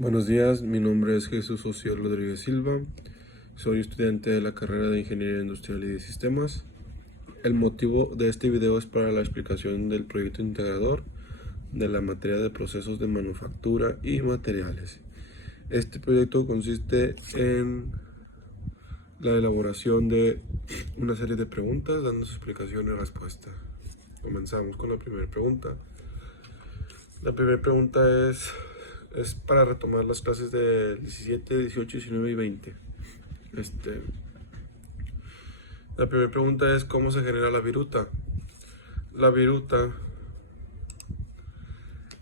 Buenos días, mi nombre es Jesús Ociel Rodríguez Silva, soy estudiante de la carrera de Ingeniería Industrial y de Sistemas. El motivo de este video es para la explicación del proyecto integrador de la materia de procesos de manufactura y materiales. Este proyecto consiste en la elaboración de una serie de preguntas dando su explicación y respuesta. Comenzamos con la primera pregunta. La primera pregunta es para retomar las clases del 17, 18, 19 y 20. La primera pregunta es ¿cómo se genera la viruta? La viruta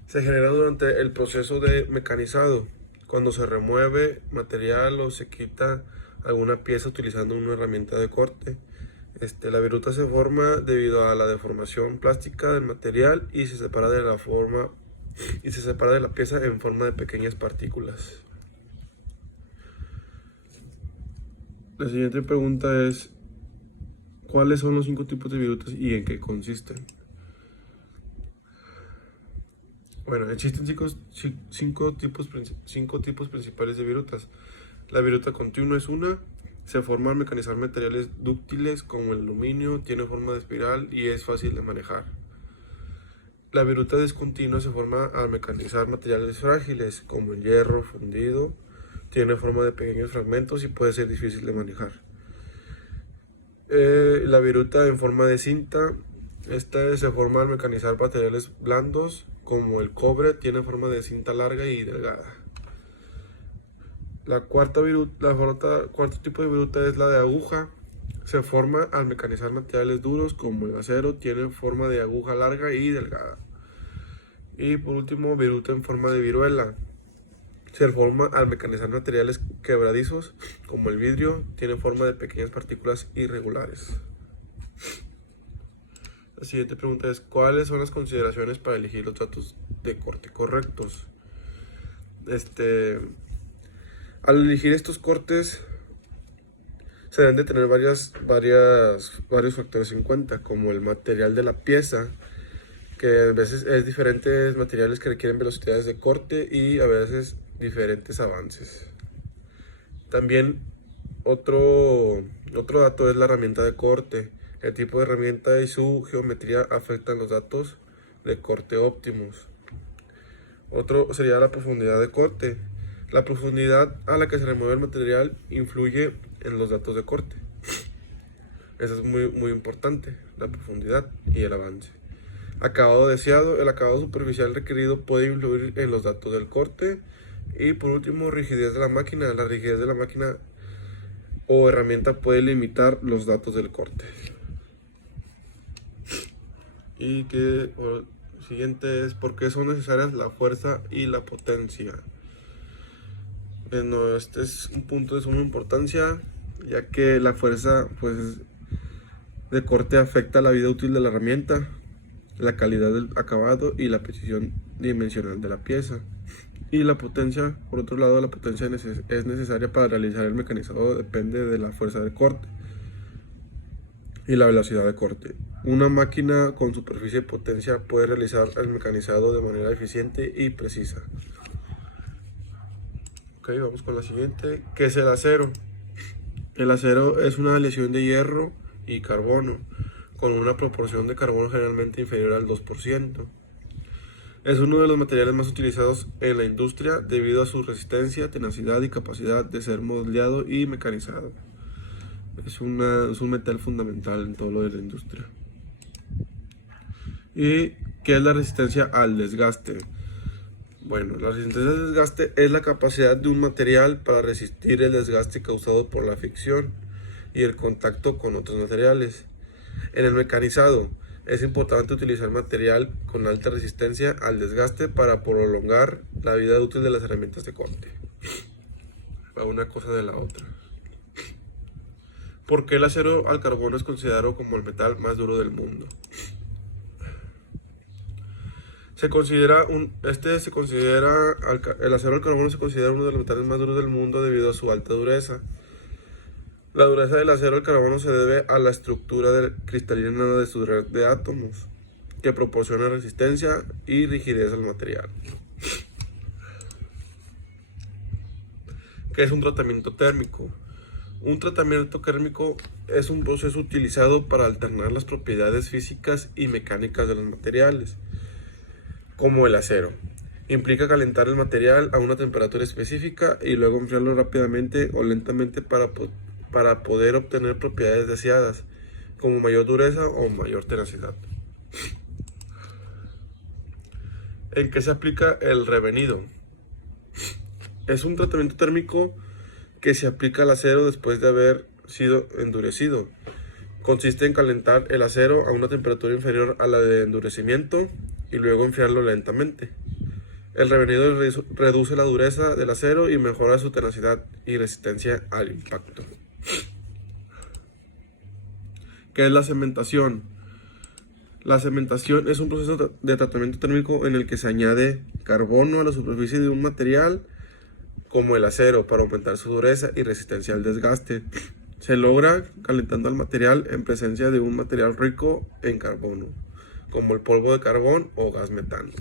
se genera durante el proceso de mecanizado, cuando se remueve material o se quita alguna pieza utilizando una herramienta de corte. La viruta se forma debido a la deformación plástica del material y se separa de la pieza en forma de pequeñas partículas. La siguiente pregunta es ¿cuáles son los 5 tipos de virutas y en qué consisten? Bueno, existen 5 tipos principales de virutas. La viruta continua es una. Se forma al mecanizar materiales dúctiles como el aluminio, tiene forma de espiral y es fácil de manejar. La viruta discontinua se forma al mecanizar materiales frágiles como el hierro fundido, tiene forma de pequeños fragmentos y puede ser difícil de manejar. La viruta en forma de cinta, esta se forma al mecanizar materiales blandos como el cobre, tiene forma de cinta larga y delgada. Cuarto tipo de viruta es la de aguja. Se forma al mecanizar materiales duros como el acero, tiene forma de aguja larga y delgada. Y por último, viruta en forma de viruela. Se forma al mecanizar materiales quebradizos como el vidrio, tiene forma de pequeñas partículas irregulares. La siguiente pregunta es ¿cuáles son las consideraciones para elegir los datos de corte correctos? Al elegir estos cortes se deben de tener varios factores en cuenta, como el material de la pieza, que a veces es diferentes materiales que requieren velocidades de corte y a veces diferentes avances. También otro dato es la herramienta de corte. El tipo de herramienta y su geometría afectan los datos de corte óptimos. Otro sería la profundidad de corte. La profundidad a la que se remueve el material influye en los datos de corte. Eso es muy importante, la profundidad y el avance. Acabado deseado, el acabado superficial requerido puede influir en los datos del corte. Y por último, rigidez de la máquina. La rigidez de la máquina o herramienta puede limitar los datos del corte. Y siguiente es ¿por qué son necesarias la fuerza y la potencia? Bueno, este es un punto de suma importancia, ya que la fuerza de corte afecta la vida útil de la herramienta, la calidad del acabado y la precisión dimensional de la pieza. Y la potencia, por otro lado, la potencia es necesaria para realizar el mecanizado, depende de la fuerza de corte y la velocidad de corte. Una máquina con superficie de potencia puede realizar el mecanizado de manera eficiente y precisa. Ok, vamos con la siguiente. ¿Qué es el acero? El acero es una aleación de hierro y carbono, con una proporción de carbono generalmente inferior al 2%. Es uno de los materiales más utilizados en la industria debido a su resistencia, tenacidad y capacidad de ser moldeado y mecanizado. Es un metal fundamental en todo lo de la industria. ¿Y qué es la resistencia al desgaste? Bueno, la resistencia al desgaste es la capacidad de un material para resistir el desgaste causado por la fricción y el contacto con otros materiales. En el mecanizado es importante utilizar material con alta resistencia al desgaste para prolongar la vida útil de las herramientas de corte. Va una cosa de la otra. ¿Por qué el acero al carbono es considerado como el metal más duro del mundo? El acero al carbono se considera uno de los metales más duros del mundo debido a su alta dureza. La dureza del acero al carbono se debe a la estructura cristalina de su red de átomos, que proporciona resistencia y rigidez al material. ¿Qué es un tratamiento térmico? Un tratamiento térmico es un proceso utilizado para alternar las propiedades físicas y mecánicas de los materiales, como el acero. Implica calentar el material a una temperatura específica y luego enfriarlo rápidamente o lentamente para poder obtener propiedades deseadas, como mayor dureza o mayor tenacidad. ¿En qué se aplica el revenido? Es un tratamiento térmico que se aplica al acero después de haber sido endurecido. Consiste en calentar el acero a una temperatura inferior a la de endurecimiento y luego enfriarlo lentamente. El revenido reduce la dureza del acero y mejora su tenacidad y resistencia al impacto. ¿Qué es la cementación? La cementación es un proceso de tratamiento térmico en el que se añade carbono a la superficie de un material como el acero para aumentar su dureza y resistencia al desgaste. Se logra calentando el material en presencia de un material rico en carbono, como el polvo de carbón o gas metano.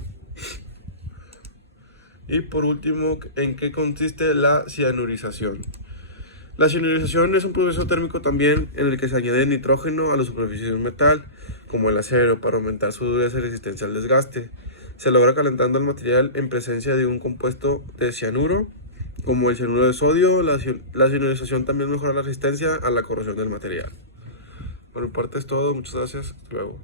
Y por último, ¿en qué consiste la cianurización? La cianurización es un proceso térmico también en el que se añade nitrógeno a la superficie de un metal, como el acero, para aumentar su dureza y resistencia al desgaste. Se logra calentando el material en presencia de un compuesto de cianuro, como el cianuro de sodio. La cianurización también mejora la resistencia a la corrosión del material. Por mi parte es todo, muchas gracias, hasta luego.